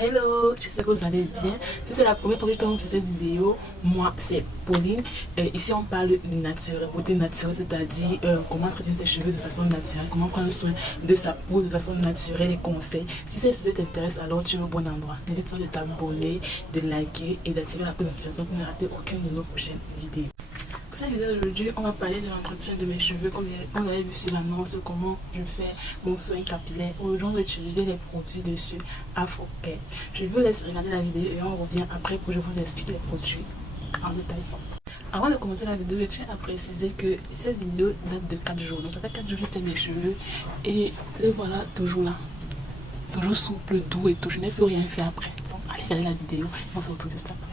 Hello, j'espère que vous allez bien. Si c'est la première fois que je tombe sur cette vidéo, moi c'est Pauline. Ici on parle de naturel, beauté naturelle, c'est-à-dire comment traiter ses cheveux de façon naturelle, comment prendre soin de sa peau de façon naturelle et conseils. Si ce sujet t'intéresse, alors tu es au bon endroit. N'hésite pas de t'abonner, de liker et d'activer la cloche de notification pour ne rater aucune de nos prochaines vidéos. Pour cette vidéo d'aujourd'hui, on va parler de l'entretien de mes cheveux. Comme vous avez vu sur l'annonce, comment je fais mon soin capillaire. Aujourd'hui, on va utiliser les produits dessus AfroCare. Je vous laisse regarder la vidéo et on revient après pour que je vous explique les produits en détail. Avant de commencer la vidéo, je tiens à préciser que cette vidéo date de 4 jours. Donc ça fait 4 jours que je fais mes cheveux et les voilà toujours là. Toujours souple, doux et tout. Je n'ai plus rien fait après. Donc allez regarder la vidéo et on se retrouve juste après.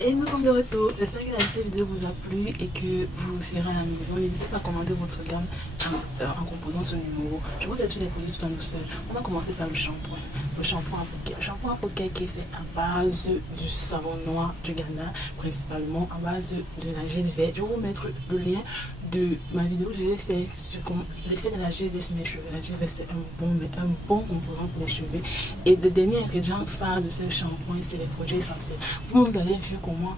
Et nous sommes de retour. J'espère que cette vidéo vous a plu et que vous serez à la maison. N'hésitez pas à commander votre gamme en composant ce numéro. Je vous détruis les produits tout en douceur. On va commencer par le shampoing. Le shampoing à poquet. Le shampoing à poquet qui est fait à base du savon noir du Ghana, principalement à base de la gel vert. Je vais vous mettre le lien de ma vidéo. Je l'ai fait sur l'effet de la gel vert sur mes cheveux. La gel vert c'est un bon composant pour les cheveux. Et le dernier ingrédient phare de ce shampoing, c'est les produits essentiels. Vous avez vu comment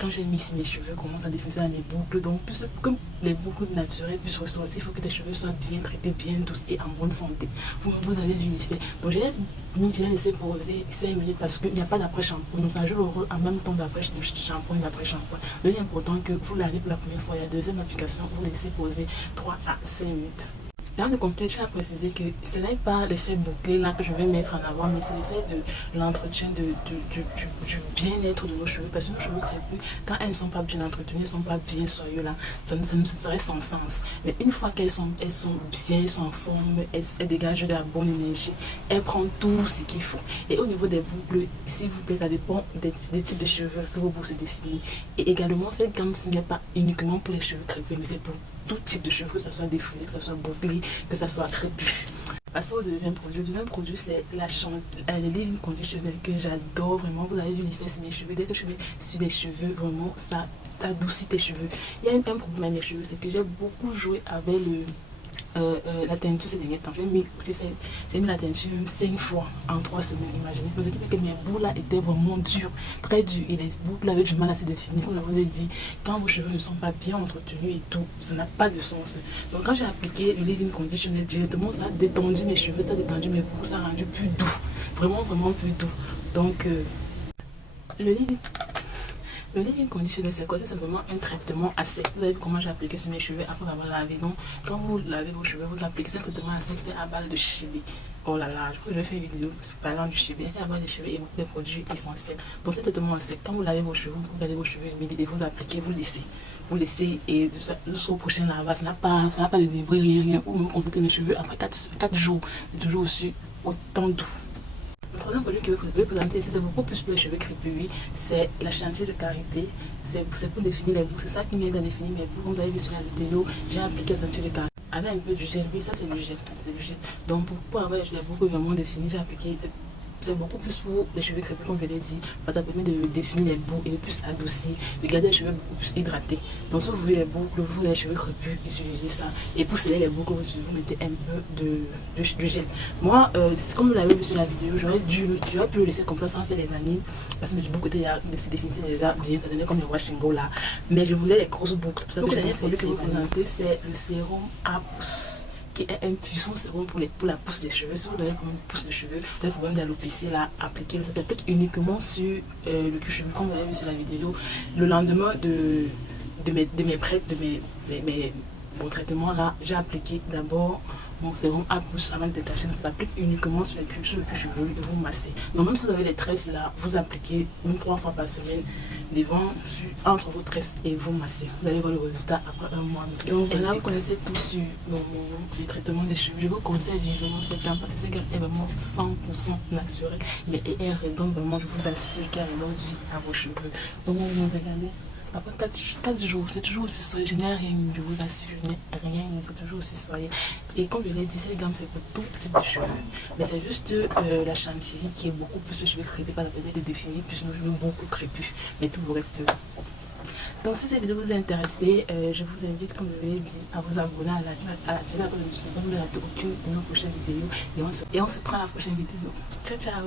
quand j'ai mis sur mes cheveux, comment ça défaisait à mes boucles. Donc, comme les boucles naturelles puissent ressortir, il faut que les cheveux soient bien traités, bien douces et en bonne santé. Vous avez vu l'effet. Donc, je l'ai laissé poser 5 minutes parce qu'il n'y a pas d'après-shampoing. Donc, ça joue le rôle en même temps d'après-shampoing et d'après-shampoing. Donc, il est important que vous lavez pour la première fois. La deuxième application, vous laissez poser 3 à 5 minutes. Avant de compléter, je tiens à préciser que ce n'est pas l'effet bouclé là que je vais mettre en avant, mais c'est l'effet de l'entretien du bien-être de nos cheveux. Parce que nos cheveux crépus, quand elles ne sont pas bien entretenues, elles ne sont pas bien soyeux là, ça serait sans sens. Mais une fois qu'elles sont bien, elles sont en forme, elles dégagent de la bonne énergie, elles prennent tout ce qu'il faut. Et au niveau des boucles, s'il vous plaît, ça dépend des types de cheveux que vos boucles se définissent. Et également, cette gamme, ce n'est pas uniquement pour les cheveux crépus, mais c'est pour tout type de cheveux, que ce soit défrisé, que ce soit bouclé, que ce soit crépus. Passons au deuxième produit. Le deuxième produit, c'est le leave-in conditioner que j'adore vraiment. Vous avez vu l'effet sur mes cheveux. Dès que je mets sur mes cheveux, vraiment, ça adoucit tes cheveux. Il y a un problème avec mes cheveux, c'est que j'ai beaucoup joué avec la teinture ces derniers temps. J'ai mis la teinture 5 fois en 3 semaines, imaginez. Vous savez que mes boucles là étaient vraiment dures, très dures, et les boucles avaient du mal à se définir. Comme je vous ai dit, quand vos cheveux ne sont pas bien entretenus et tout, ça n'a pas de sens. Donc quand j'ai appliqué le leave-in conditioner directement, ça a détendu mes cheveux, ça a détendu mes boucles, ça a rendu plus doux, vraiment plus doux. Donc le leave-in conditioner, c'est quoi? C'est simplement un traitement à sec. Vous avez vu comment j'ai appliqué sur mes cheveux après avoir lavé. Donc, quand vous lavez vos cheveux, vous appliquez un traitement à sec fait à base de chili. Oh là là, je crois que je vais faire une vidéo parlant du chili. Fait à base de cheveux et beaucoup de produits essentiels. Donc, c'est traitement à sec. Quand vous lavez vos cheveux, vous gardez vos cheveux humides et vous appliquez, vous laissez. Vous laissez et jusqu'au prochain lavage, ça n'a pas de débris, rien. Ou même compléter mes cheveux après 4 jours. C'est toujours aussi autant doux. Le troisième produit que je vais présenter ici, c'est beaucoup plus pour les cheveux crépus, oui. C'est la chantier de karité. C'est pour définir les boucles. C'est ça qui m'aide à définir mes boucles. Comme vous avez vu sur la vidéo, j'ai appliqué la chantier de karité avec un peu du gel. Oui, ça c'est du gel. Donc pour avoir les boucles vraiment définies, j'ai appliqué. C'est beaucoup plus pour les cheveux crépus, comme je l'ai dit. Ça permet de définir les boucles et de plus adoucir, de garder les cheveux beaucoup plus hydratés. Donc si vous voulez les boucles, vous voulez les cheveux crépus, utilisez ça. Et pour sceller les boucles, vous mettez un peu de gel. Moi, comme vous l'avez vu sur la vidéo, j'aurais pu le laisser comme ça sans faire les vanilles. Parce que du bon côté, c'est défini déjà bien, ça donnait comme le washing là. Mais je voulais les grosses boucles. Pour ça que j'ai fait que vous présenter, c'est le sérum à pousse, qui est un puissant sérum pour la pousse des cheveux. Si vous avez une pousse de cheveux, vous avez problème d'alopécie là, appliquez-le. Ça s'applique uniquement sur le cuir chevelu, comme vous avez vu sur la vidéo. Le lendemain de mon traitement là, j'ai appliqué d'abord mon sérum A+, avant de détacher, ça s'applique uniquement sur les cultures les plus chevelues et vous massez. Donc même si vous avez des tresses là, vous appliquez une 3 fois par semaine devant, entre vos tresses et vous massez. Vous allez voir le résultat après un mois. Donc là, vous connaissez tout sur les traitements des cheveux. Je vous conseille vivement cette gamme parce que cette gamme est vraiment 100% naturelle, mais elle redonne vraiment, je vous assure qu'elle redonne vie à vos cheveux. Donc vous regardez. Après 4 jours, c'est toujours aussi soyeux. Je n'ai rien eu, je vous assure, je n'ai rien eu, c'est toujours aussi soyeux. Et comme je l'ai dit, cette gamme c'est pour tout type de cheveux. Mais c'est juste la chantilly qui est beaucoup plus de cheveux crépus, pas la peine de définir, puis nos cheveux beaucoup crépus. Mais tout le reste. Donc si cette vidéo vous a intéressé, je vous invite, comme je l'ai dit, à vous abonner à la télé de notification pour ne rater aucune de nos prochaines vidéos. Et on se prend à la prochaine vidéo. Ciao, ciao!